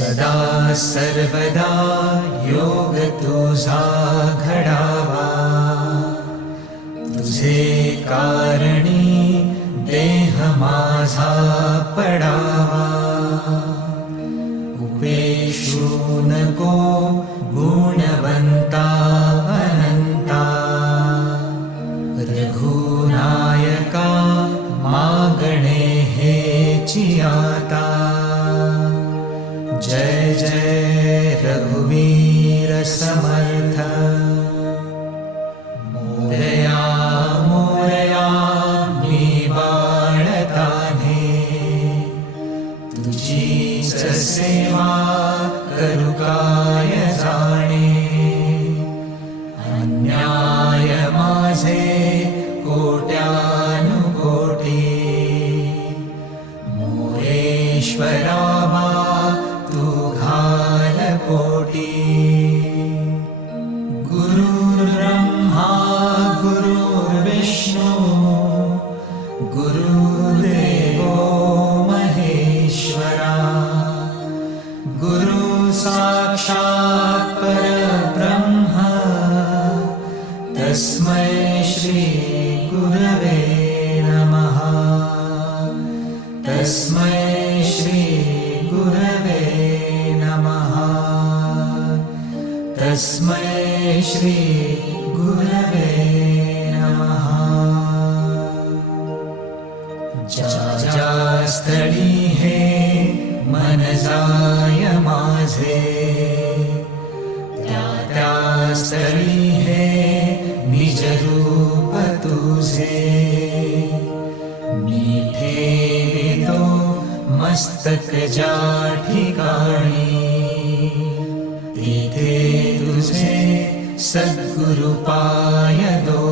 सदा सर्वदा योग तुझा घडावा, तुझे कारणी देह माझा पडावा. उपेशू नको गुणवंता अनंता, रघुनायका मागणे हेची आता. जय जय रघुवीर समर्थ. मोरया मोरया मी बाळताने, तुझीच सेवा करू काय जाणे. अन्याय माझे कोट्यानुकोटी, मोरेश्वरावा तू घाल पोटी. गुरुर्ब्रह्मा गुरुर्विष्णू, गुरुर्देवो महेश्वरा. गुरु साक्षात् परब्रह्म, तस्मै श्री गुरवे नमः. तस्मै श्री गुरवे नमः. तस्मै श्री गुरवे नमः. ज्या स्थळी हे मन जाय माझे, त्या स्थळी हे निज रूप तुझे. मी ठेवितो मस्तक ज्या ठिकाणी, तिथे तुझे सद्गुरु पाय दो.